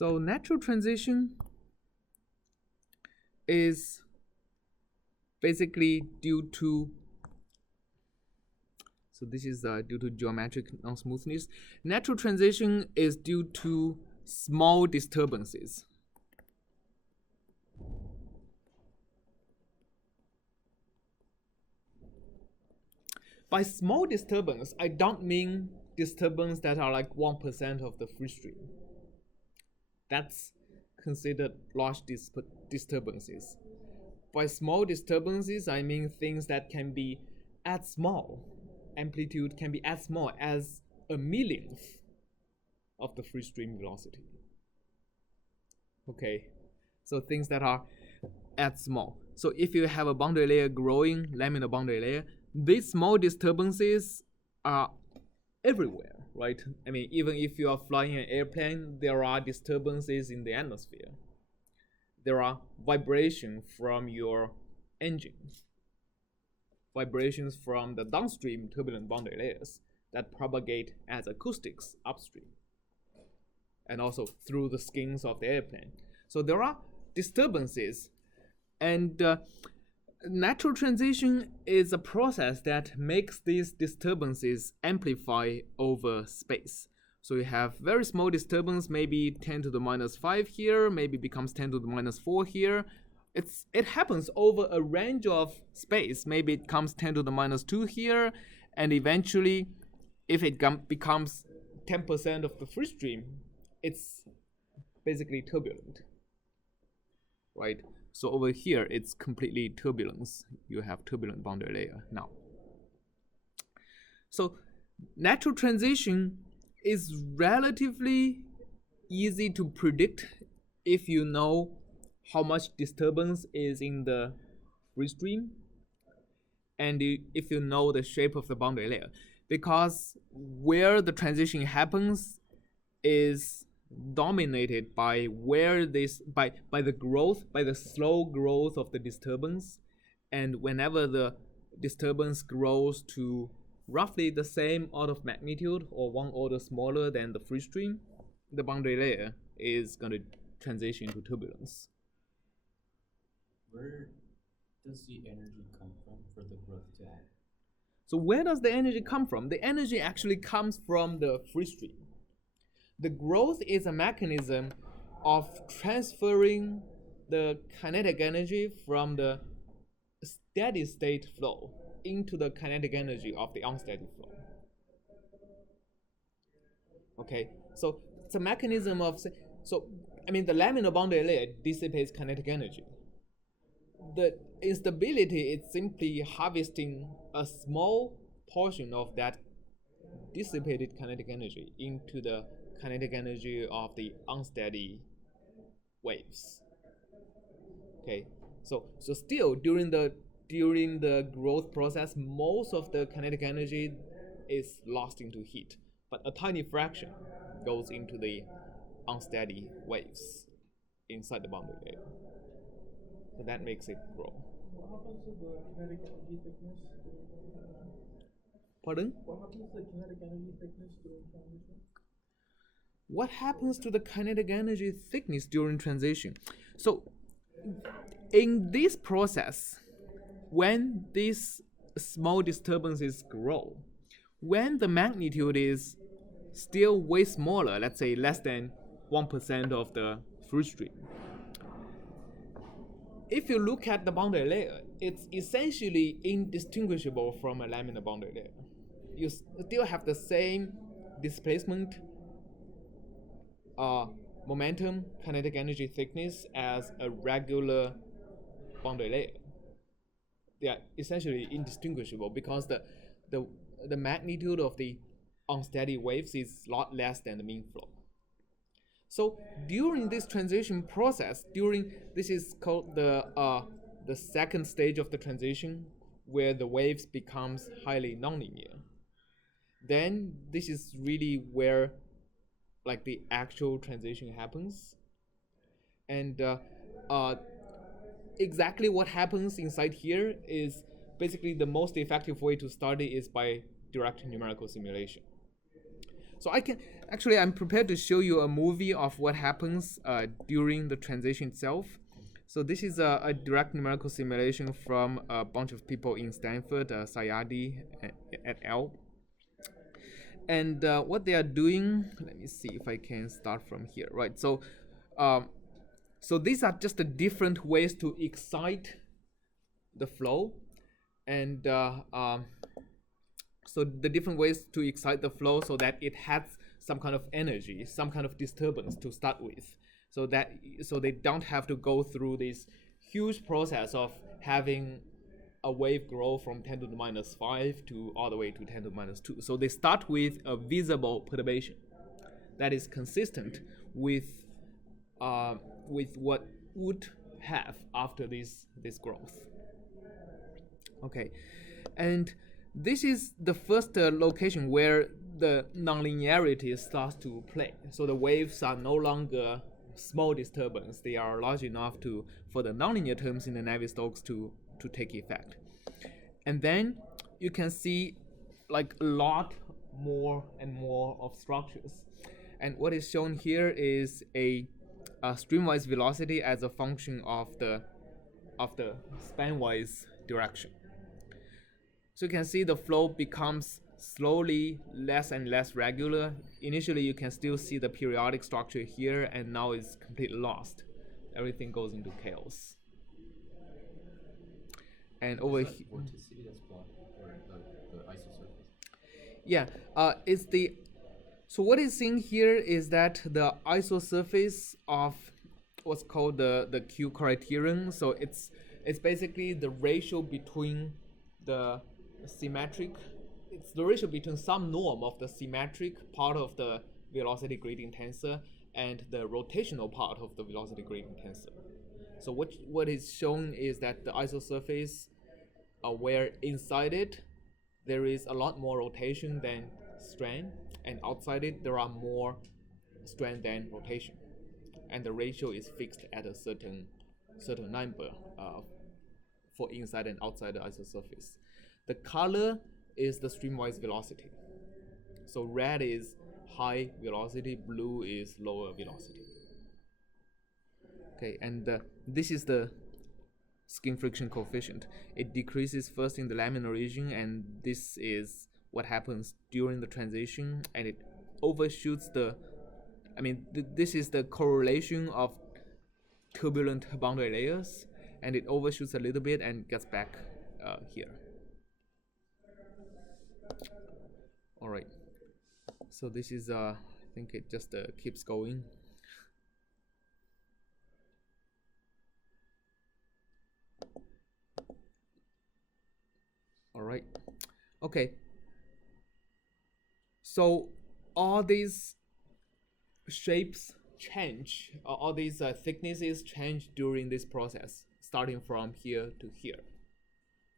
So natural transition is basically due to, so this is due to geometric non-smoothness. Natural transition is due to small disturbances. By small disturbance, I don't mean disturbance that are like 1% of the free stream. That's considered large disturbances. By small disturbances, I mean things that can be as small, amplitude can be as small as a millionth of the free stream velocity. Okay, so things that are as small. So if you have a boundary layer growing, laminar boundary layer, these small disturbances are everywhere, right? I mean, even if you are flying an airplane, there are disturbances in the atmosphere. There are vibrations from your engine, vibrations from the downstream turbulent boundary layers that propagate as acoustics upstream, and also through the skins of the airplane. So there are disturbances, and natural transition is a process that makes these disturbances amplify over space. So you have very small disturbance, maybe 10 to the minus 5 here, maybe becomes 10 to the minus 4 here. It happens over a range of space. Maybe it comes 10 to the minus 2 here, and eventually, if it becomes 10% of the free stream, it's basically turbulent, right? So over here, it's completely turbulence. You have turbulent boundary layer now. So natural transition is relatively easy to predict if you know how much disturbance is in the free stream and if you know the shape of the boundary layer, because where the transition happens is dominated by where this by the slow growth of the disturbance, and whenever the disturbance grows to roughly the same order of magnitude or one order smaller than the free stream, the boundary layer is going to transition to turbulence. Where does the energy come from for the growth to happen? So where does the energy come from? The energy actually comes from the free stream. The growth is a mechanism of transferring the kinetic energy from the steady state flow into the kinetic energy of the unsteady flow. Okay, so it's a mechanism of, the laminar boundary layer dissipates kinetic energy. The instability is simply harvesting a small portion of that dissipated kinetic energy into the kinetic energy of the unsteady waves. Okay, so still during the growth process, most of the kinetic energy is lost into heat, but a tiny fraction goes into the unsteady waves inside the boundary layer. So that makes it grow. What happens to the kinetic energy thickness? Pardon? What happens to the kinetic energy thickness during transition? What happens to the kinetic energy thickness during transition? So in this process, when these small disturbances grow, when the magnitude is still way smaller, let's say less than 1% of the free stream, if you look at the boundary layer, it's essentially indistinguishable from a laminar boundary layer. You still have the same displacement, momentum, kinetic energy thickness as a regular boundary layer. They are essentially indistinguishable because the magnitude of the unsteady waves is a lot less than the mean flow. So during this transition process, this is called the second stage of the transition, where the waves becomes highly nonlinear. Then this is really where like the actual transition happens, and exactly what happens inside here is basically the most effective way to study is by direct numerical simulation. So I'm prepared to show you a movie of what happens during the transition itself. So this is a direct numerical simulation from a bunch of people in Stanford, Sayadi et al. And what they are doing, let me see if I can start from here. Right, so these are just the different ways to excite the flow, and so the different ways to excite the flow so that it has some kind of energy, some kind of disturbance to start with, so they don't have to go through this huge process of having a wave grow from 10 to the minus 5 to all the way to 10 to the minus 2. So they start with a visible perturbation that is consistent with what would have after this growth. Okay, and this is the first location where the nonlinearity starts to play. So the waves are no longer small disturbance; they are large enough for the nonlinear terms in the Navier-Stokes to take effect. And then you can see like a lot more and more of structures. And what is shown here is a streamwise velocity as a function of the spanwise direction. So you can see the flow becomes slowly less and less regular. Initially, you can still see the periodic structure here, and now it's completely lost. Everything goes into chaos. And over here, vorticity that's blocked, or the isosurface? Yeah, it's the. So what is seen here is that the isosurface of what's called the Q criterion. So it's basically the ratio between the symmetric. It's the ratio between some norm of the symmetric part of the velocity gradient tensor and the rotational part of the velocity gradient tensor. So what is shown is that the isosurface, where inside it there is a lot more rotation than strain, and outside it there are more strain than rotation, and the ratio is fixed at a certain number for inside and outside the isosurface. The color is the streamwise velocity. So red is high velocity, blue is lower velocity. Okay, and this is the skin friction coefficient. It decreases first in the laminar region, and this is what happens during the transition, and it overshoots this is the correlation of turbulent boundary layers, and it overshoots a little bit and gets back here. All right, so this is I think it just keeps going. All right, okay, so all these shapes change, all these thicknesses change during this process, starting from here to here.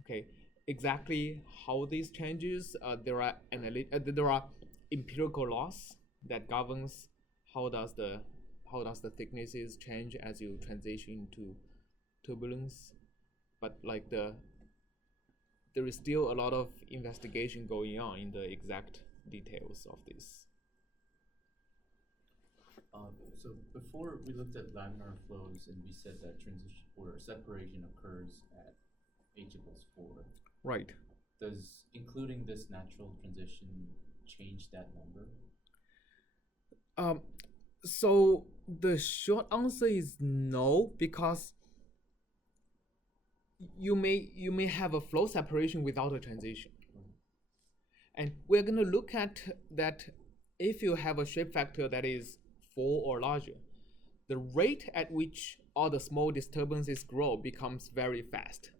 Okay, exactly how these changes, there are empirical laws that governs how does the thicknesses change as you transition to turbulence, but like there is still a lot of investigation going on in the exact details of this. So before we looked at laminar flows, and we said that transition or separation occurs at h equals 4. Right. Does including this natural transition change that number? So the short answer is no, because you may have a flow separation without a transition. And we're going to look at that if you have a shape factor that is 4 or larger, the rate at which all the small disturbances grow becomes very fast.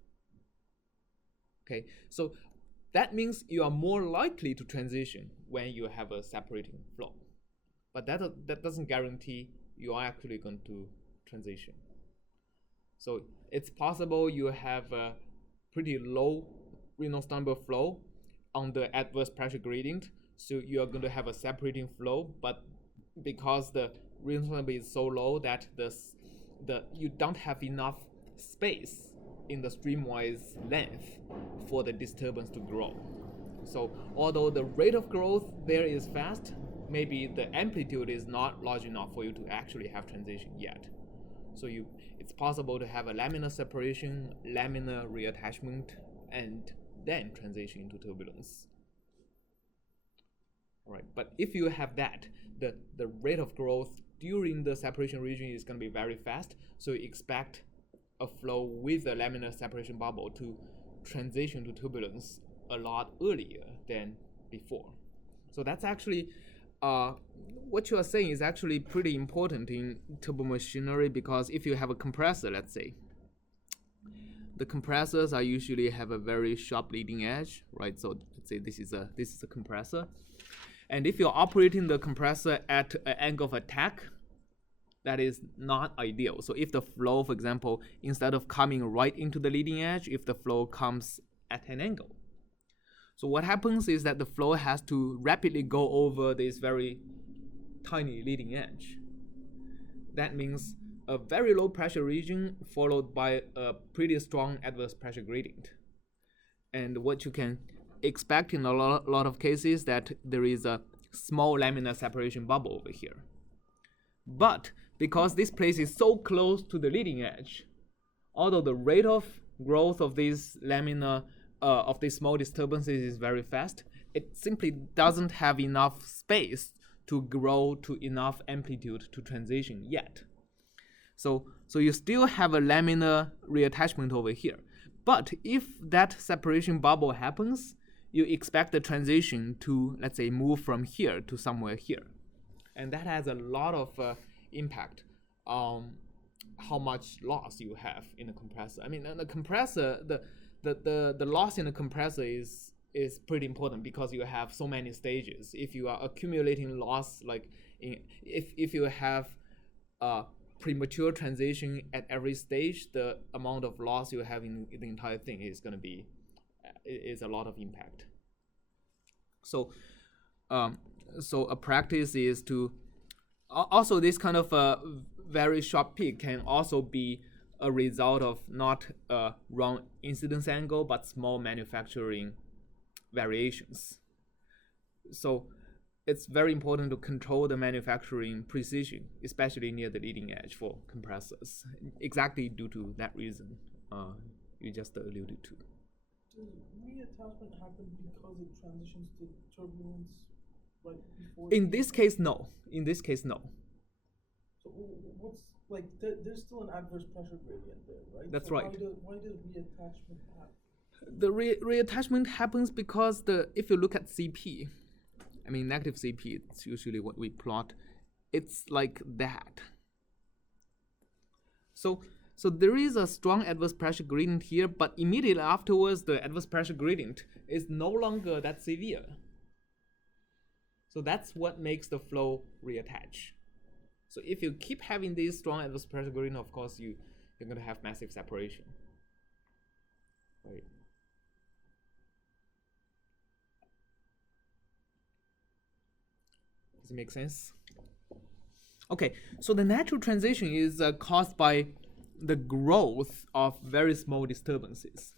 Okay, so that means you are more likely to transition when you have a separating flow. But that doesn't guarantee you are actually going to transition. So it's possible you have a pretty low Reynolds number flow on the adverse pressure gradient, so you are going to have a separating flow, but because the Reynolds number is so low that you don't have enough space in the streamwise length for the disturbance to grow. So although the rate of growth there is fast, maybe the amplitude is not large enough for you to actually have transition yet. So it's possible to have a laminar separation, laminar reattachment, and then transition into turbulence. All right, but if you have that, the rate of growth during the separation region is going to be very fast. So you expect a flow with a laminar separation bubble to transition to turbulence a lot earlier than before. So that's actually what you are saying is actually pretty important in turbomachinery, because if you have a compressor, let's say, the compressors are usually have a very sharp leading edge, right? So let's say this is a compressor, and if you're operating the compressor at an angle of attack, that is not ideal. So if the flow, for example, instead of coming right into the leading edge, if the flow comes at an angle, so what happens is that the flow has to rapidly go over this very tiny leading edge. That means a very low pressure region followed by a pretty strong adverse pressure gradient. And what you can expect in a lot of cases that there is a small laminar separation bubble over here. But because this place is so close to the leading edge, although the rate of growth of these laminar of these small disturbances is very fast, it simply doesn't have enough space to grow to enough amplitude to transition yet. So you still have a laminar reattachment over here. But if that separation bubble happens, you expect the transition to, let's say, move from here to somewhere here. And that has a lot of impact on how much loss you have in a compressor. I mean, the compressor, the loss in the compressor is pretty important because you have so many stages. If you are accumulating loss, like if you have premature transition at every stage, the amount of loss you have in the entire thing is going to be is a lot of impact. So so a practice is to also this kind of a very sharp peak can also be a result of not wrong incidence angle but small manufacturing variations. So it's very important to control the manufacturing precision, especially near the leading edge for compressors, exactly due to that reason you just alluded to. Does reattachment happen because it transitions to turbulence right before? In this case, no. In this case, no. So what's like? There's still an adverse pressure gradient there, right? That's so right. Why does reattachment happen? The reattachment happens because if you look at CP, I mean negative CP, it's usually what we plot. It's like that. So there is a strong adverse pressure gradient here, but immediately afterwards, the adverse pressure gradient is no longer that severe. So that's what makes the flow reattach. So if you keep having this strong adverse pressure gradient, of course, you're going to have massive separation. Right. Does it make sense? Okay, so the natural transition is caused by the growth of very small disturbances.